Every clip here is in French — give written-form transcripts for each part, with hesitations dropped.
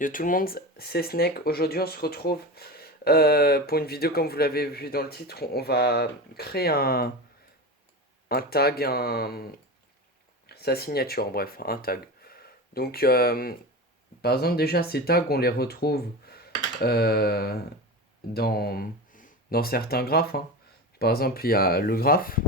Yo tout le monde, c'est Snake. Aujourd'hui, on se retrouve pour une vidéo comme vous l'avez vu dans le titre. On va créer un tag, sa signature, bref, un tag. Donc, par exemple, déjà, ces tags, on les retrouve euh, dans, dans certains graphes, hein. Par exemple, il y a le graphe,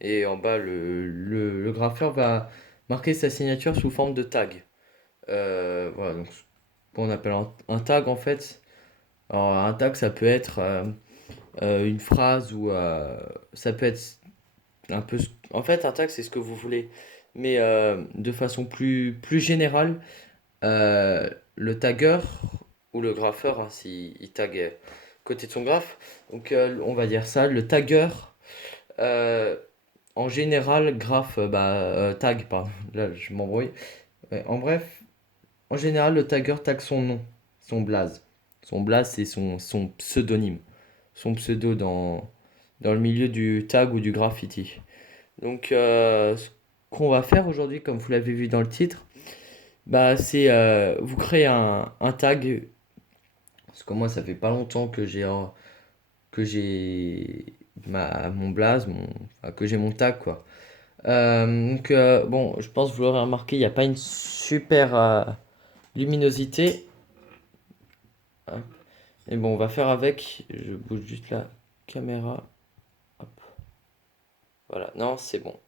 et en bas, le grapheur va marquer sa signature sous forme de tag. Voilà, donc, ce qu'on appelle un tag, en fait. Alors, un tag, ça peut être une phrase ou ça peut être un peu. En fait, un tag, c'est ce que vous voulez. Mais de façon plus générale, le tagueur ou le grapheur, hein, s'il tag côté de son graphe, donc on va dire ça, le tagueur, euh, en général, graphe, tag, pardon, là je m'embrouille. Ouais, en bref, en général, le tagueur tag son nom, son blaze. Son blaze, c'est son pseudonyme. Son pseudo dans le milieu du tag ou du graffiti. Donc, ce qu'on va faire aujourd'hui, comme vous l'avez vu dans le titre, bah, c'est vous créez un tag. Parce que moi, ça fait pas longtemps que j'ai mon blaze, enfin, que j'ai mon tag, quoi. Donc, bon, je pense que vous l'aurez remarqué, il n'y a pas une super luminosité. Hop. Et bon, on va faire avec. Je bouge juste la caméra. Hop. Voilà, non, c'est bon.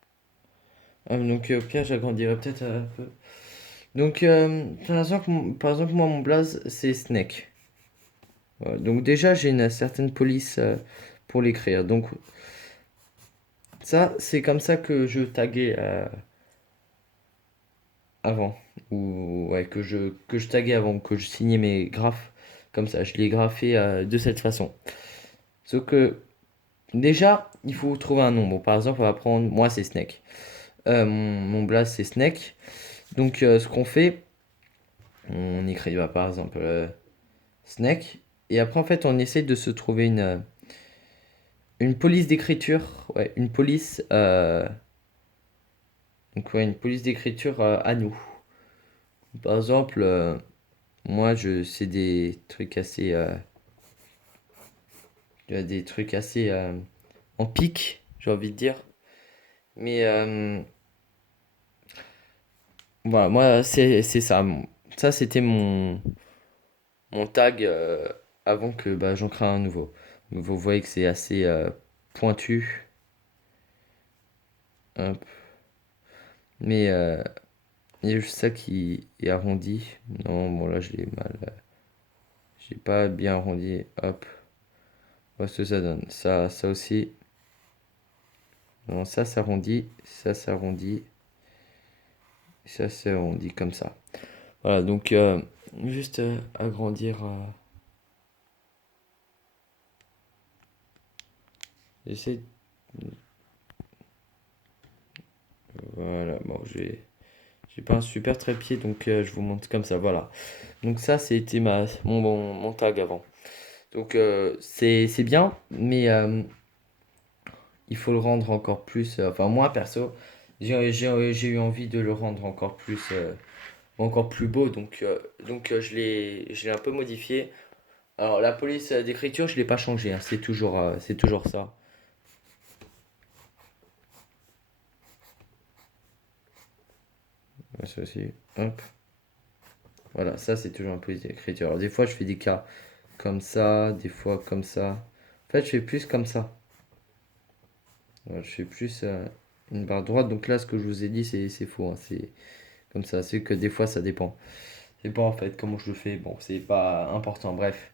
Donc, au pire, j'agrandirai peut-être un peu. Donc, par exemple, moi, mon blaze, c'est Snake. Voilà. Donc, déjà, j'ai une certaine police pour l'écrire. Donc, ça, c'est comme ça que je taguais avant. Ou, ouais, que je taguais avant, que je signais mes graphes. Comme ça, je les graphais de cette façon. Sauf que, déjà, il faut trouver un nom. Bon, par exemple, on va prendre, moi, c'est Snake. Mon blaze, c'est Snake. Donc, ce qu'on fait, on écrit, bah, par exemple, Snake. Et après, en fait, on essaie de se trouver une police d'écriture. Ouais, une police. Donc, ouais, une police d'écriture à nous. Par exemple, moi, c'est des trucs assez en pique, j'ai envie de dire. Mais voilà, moi, c'est ça. Ça, c'était mon tag avant que bah, j'en crée un nouveau. Vous voyez que c'est assez pointu. Hop. Mais il y a juste ça qui est arrondi. Non, bon là je l'ai mal. J'ai pas bien arrondi. Hop. Voilà ce que ça donne. Ça aussi. Non, ça s'arrondit. Ça s'arrondit. Ça s'arrondit comme ça. Voilà, donc juste agrandir. J'essaie. Voilà, bon, j'ai pas un super trépied, donc je vous montre comme ça. Voilà. Donc ça, c'était mon tag avant. Donc c'est bien, mais il faut le rendre encore plus. Enfin, moi perso, j'ai eu envie de le rendre encore plus beau. Donc je l'ai un peu modifié. Alors, la police d'écriture, je l'ai pas changé, hein, c'est toujours ça. Ouais, ça aussi. Hop. Voilà, ça, c'est toujours un police d'écriture. Alors, des fois, je fais des cas comme ça, des fois comme ça. En fait, je fais plus comme ça. Voilà, je fais plus une barre droite. Donc là, ce que je vous ai dit, c'est faux, hein, c'est comme ça. C'est que des fois, ça dépend. C'est pas en fait comment je le fais. Bon, c'est pas important. Bref.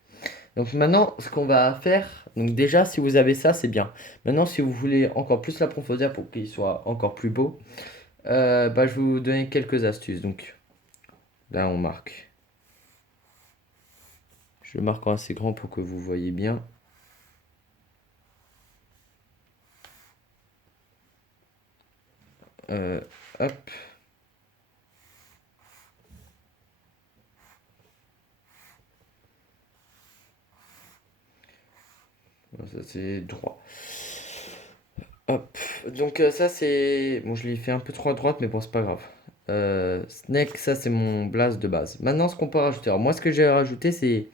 Donc maintenant, ce qu'on va faire, donc déjà, si vous avez ça, c'est bien. Maintenant, si vous voulez encore plus l'approfondir pour qu'il soit encore plus beau, bah, je vais vous donner quelques astuces. Donc là, on marque. Je le marque en assez grand pour que vous voyez bien. Euh, Hop. Ça, c'est droit. Hop. Donc ça, c'est... Bon, je l'ai fait un peu trop à droite, mais bon, c'est pas grave. Snake, ça c'est mon blaze de base. Maintenant, ce qu'on peut rajouter. Alors, moi, ce que j'ai rajouté, c'est.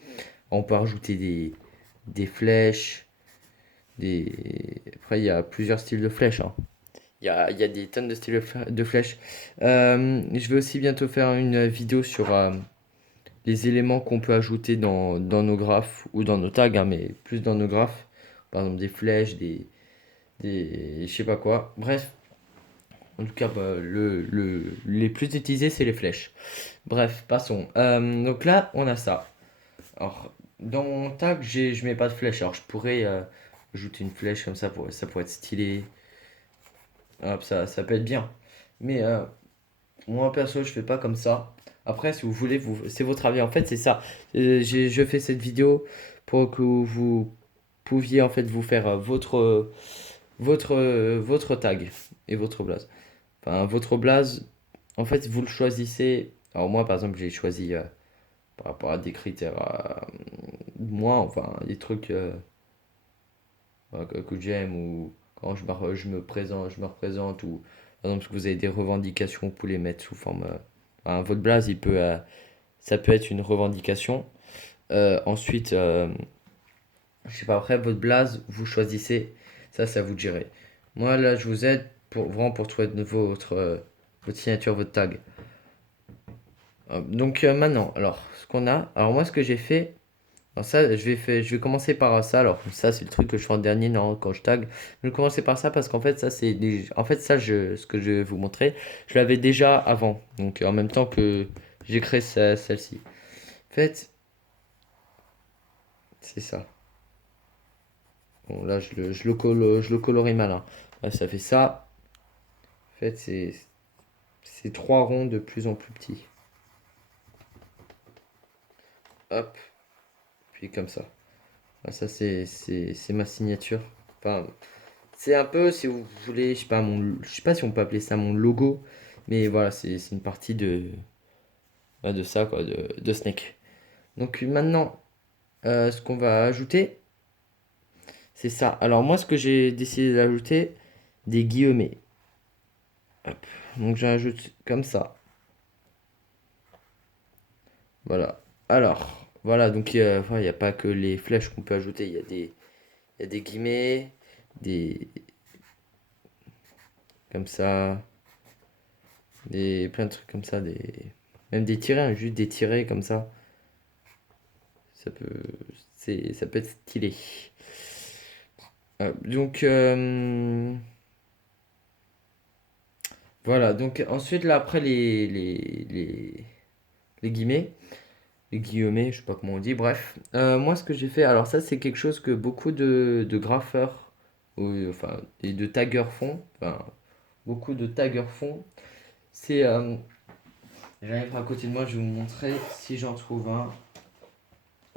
On peut rajouter des flèches. Après, il y a plusieurs styles de flèches, hein. Il y a des tonnes de styles de flèches. Je vais aussi bientôt faire une vidéo sur les éléments qu'on peut ajouter dans nos graphes ou dans nos tags, hein, mais plus dans nos graphes. Par exemple, des flèches, je sais pas quoi. Bref, en tout cas, bah, les plus utilisés, c'est les flèches. Bref, passons. Donc là, on a ça. Alors, dans mon tag, je mets pas de flèche. Alors, je pourrais ajouter une flèche comme ça, ça pourrait être stylé. Hop, ça peut être bien. Mais moi, perso, je fais pas comme ça. Après, si vous voulez, c'est votre avis. En fait, c'est ça. Je fais cette vidéo pour que vous pouviez en fait vous faire votre tag et votre blaze. Enfin, votre blaze, en fait, vous le choisissez. Alors moi, par exemple, j'ai choisi par rapport à des critères, moi, enfin, des trucs que j'aime ou quand je me présente, je me représente ou par exemple, si vous avez des revendications, vous pouvez les mettre sous forme. Enfin, votre blaze, ça peut être une revendication. Ensuite, je sais pas, après votre blaze, vous choisissez. Ça vous de gérer. Moi, là, je vous aide vraiment pour trouver votre signature, votre tag. Donc maintenant, alors, ce qu'on a. Alors moi, ce que j'ai fait. Alors ça, je vais commencer par ça. Alors ça, c'est le truc que je fais en dernier, non, quand je tag. Je vais commencer par ça parce qu'en fait, ça, en fait, ça, ce que je vais vous montrer, je l'avais déjà avant. Donc en même temps que j'ai créé celle-ci. En fait, c'est ça. Bon, là, je le colorie mal, hein. Là, ça fait ça. En fait, c'est trois ronds de plus en plus petits. Hop, puis comme ça. Là, ça, c'est ma signature. Enfin, c'est un peu, si vous voulez, je sais pas si on peut appeler ça mon logo, mais voilà, c'est une partie de ça, quoi, de Snake. Donc maintenant, ce qu'on va ajouter, c'est ça. Alors moi, ce que j'ai décidé d'ajouter, des guillemets. Hop. Donc j'ajoute comme ça. Voilà. Alors, voilà, donc enfin, il n'y a pas que les flèches qu'on peut ajouter, il y a des guillemets, des comme ça, plein de trucs comme ça, même des tirets, hein, juste des tirets comme ça. Ça peut, ça peut être stylé. Donc, voilà. Donc, ensuite, là, après les guillemets, les guillemets, je sais pas comment on dit, bref. Moi, ce que j'ai fait, alors ça, c'est quelque chose que beaucoup de graffeurs, enfin, et de taggeurs font. Enfin, beaucoup de taggeurs font. C'est, j'arrive à côté de moi, je vais vous montrer si j'en trouve un.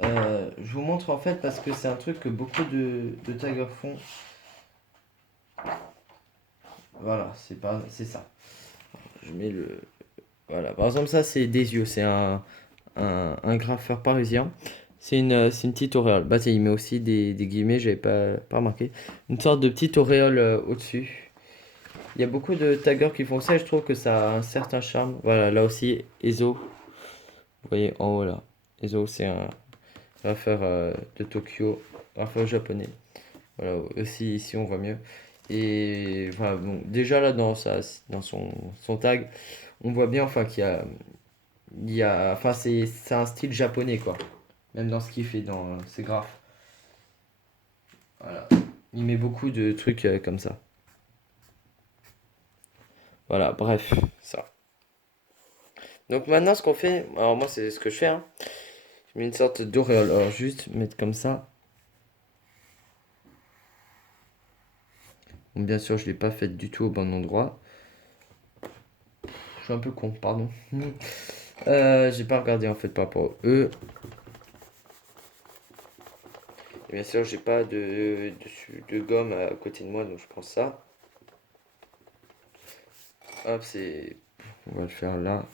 Je vous montre en fait parce que c'est un truc que beaucoup de taggers font. Voilà, c'est ça. Je mets le. Voilà, par exemple, ça c'est des yeux, c'est un graffeur parisien. C'est une petite auréole. Bah, tiens, il met aussi des guillemets, j'avais pas remarqué. Une sorte de petite auréole au-dessus. Il y a beaucoup de taggers qui font ça et je trouve que ça a un certain charme. Voilà, là aussi, Ezo. Vous voyez en haut là. Ezo, c'est un graffeur de Tokyo, graffeur japonais. Voilà, aussi ici on voit mieux. Et voilà, bon, déjà là dans son tag, on voit bien enfin enfin c'est un style japonais quoi. Même dans ce qu'il fait dans ses graphes. Voilà. Il met beaucoup de trucs comme ça. Voilà, bref, ça. Donc maintenant ce qu'on fait, alors moi c'est ce que je fais, hein. Je mets une sorte d'auréole. Alors juste mettre comme ça. Bon, bien sûr je l'ai pas fait du tout au bon endroit. Je suis un peu con, pardon. J'ai pas regardé en fait par rapport au E. Et bien sûr, j'ai pas de gomme à côté de moi, donc je prends ça. Hop, on va le faire là.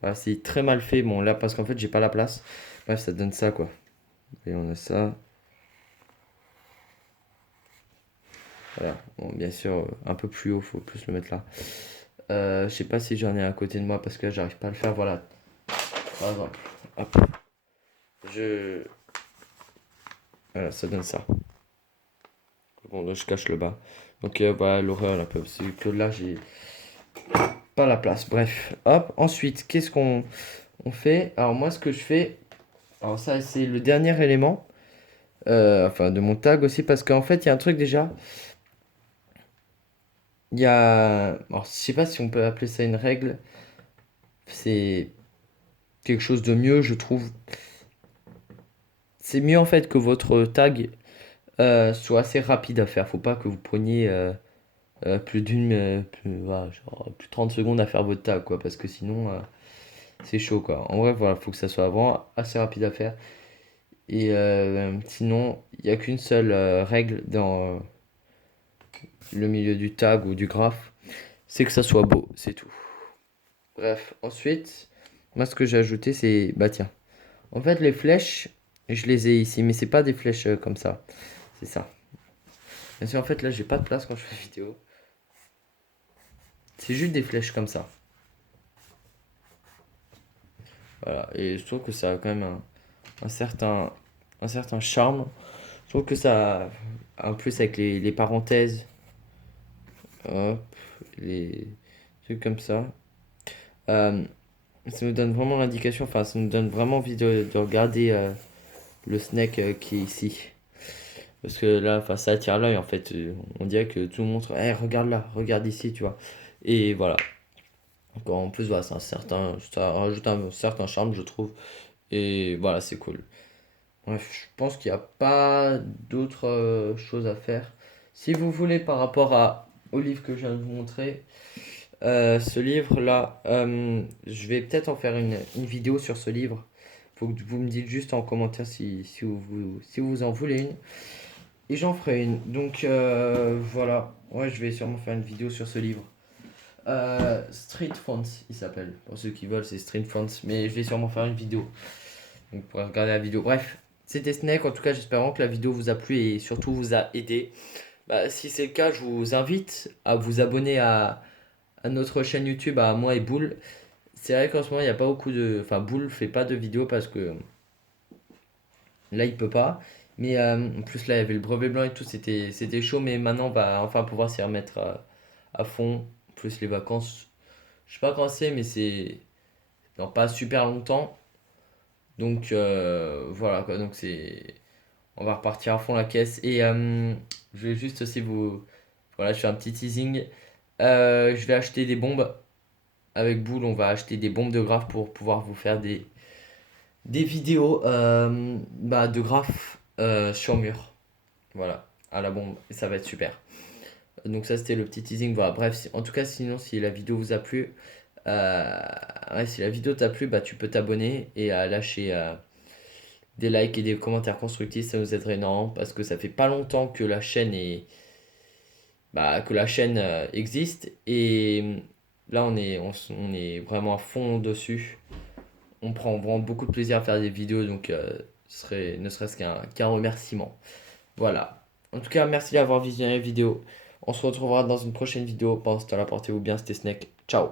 Voilà, c'est très mal fait. Bon, là, parce qu'en fait, j'ai pas la place. Bref, ça donne ça, quoi. Et on a ça. Voilà. Bon, bien sûr, un peu plus haut, faut plus le mettre là. Je sais pas si j'en ai à côté de moi parce que là, j'arrive pas à le faire. Voilà. Par exemple. Hop. Je. Voilà, ça donne ça. Bon, là, je cache le bas. Donc, voilà, l'horreur, là, c'est que là, j'ai pas la place. Bref. Hop. Ensuite, qu'est-ce qu'on on fait? Alors, moi, ce que je fais. Alors, ça, c'est le dernier élément. Enfin, de mon tag aussi. Parce qu'en fait, il y a un truc déjà. Il y a. Alors, je sais pas si on peut appeler ça une règle. C'est quelque chose de mieux, je trouve. C'est mieux en fait que votre tag soit assez rapide à faire. Faut pas que vous preniez plus d'une, voilà, genre, plus de 30 secondes à faire votre tag, quoi, parce que sinon, c'est chaud, quoi. En vrai, voilà, faut que ça soit vraiment assez rapide à faire. Et sinon, il n'y a qu'une seule règle dans le milieu du tag ou du graphe, c'est que ça soit beau, c'est tout. Bref, ensuite, moi, ce que j'ai ajouté, c'est, bah tiens, en fait, les flèches, je les ai ici, mais c'est pas des flèches comme ça. C'est ça. Parce qu'en fait, là, j'ai pas de place quand je fais vidéo. C'est juste des flèches comme ça. Voilà. Et je trouve que ça a quand même un certain, un certain charme. Je trouve que ça, en plus avec les parenthèses, hop, les trucs comme euh, ça nous donne vraiment l'indication, enfin, ça nous donne vraiment envie de regarder le snack qui est ici. Parce que là, enfin, ça attire l'œil en fait. On dirait que tout le monde montre, hey, regarde là, regarde ici, tu vois. Et voilà. Donc, en plus, voilà, ça rajoute un certain charme, je trouve. Et voilà, c'est cool. Bref, je pense qu'il n'y a pas d'autres choses à faire. Si vous voulez, par rapport au livre que je viens de vous montrer, ce livre-là, je vais peut-être en faire une vidéo sur ce livre. Faut que vous me dites juste en commentaire si vous en voulez une. Et j'en ferai une. Donc voilà, ouais, je vais sûrement faire une vidéo sur ce livre. Street Fonts, il s'appelle. Pour ceux qui veulent, c'est Street Fonts. Mais je vais sûrement faire une vidéo. Donc, vous pourrez regarder la vidéo. Bref, c'était Snake. En tout cas, j'espère que la vidéo vous a plu et surtout vous a aidé. Bah, si c'est le cas, je vous invite à vous abonner à notre chaîne YouTube, à moi et Boule. C'est vrai qu'en ce moment, il n'y a pas beaucoup de. Enfin, Boule fait pas de vidéos parce que là, il peut pas. Mais en plus, là, il y avait le brevet blanc et tout. C'était chaud. Mais maintenant, on va enfin pouvoir s'y remettre à fond. En plus, les vacances, je sais pas quand c'est, mais c'est dans pas super longtemps. Donc voilà quoi, donc c'est. On va repartir à fond la caisse. Et je vais juste aussi vous. Voilà, je fais un petit teasing. Je vais acheter des bombes. Avec Boule, on va acheter des bombes de graphes pour pouvoir vous faire des vidéos bah, de graphes sur mur. Voilà, à la bombe. Et ça va être super. Donc ça, c'était le petit teasing. Voilà, bref, en tout cas, sinon, si la vidéo vous a plu, ouais, si la vidéo t'a plu, bah, tu peux t'abonner et lâcher des likes et des commentaires constructifs, ça nous aiderait énormément parce que ça fait pas longtemps que la chaîne existe et là on est vraiment à fond dessus. On prend vraiment beaucoup de plaisir à faire des vidéos donc ce serait ne serait-ce qu'un remerciement. Voilà. En tout cas, merci d'avoir visionné la vidéo. On se retrouvera dans une prochaine vidéo. Pendant ce temps-là, portez-vous bien, c'était Snake. Ciao.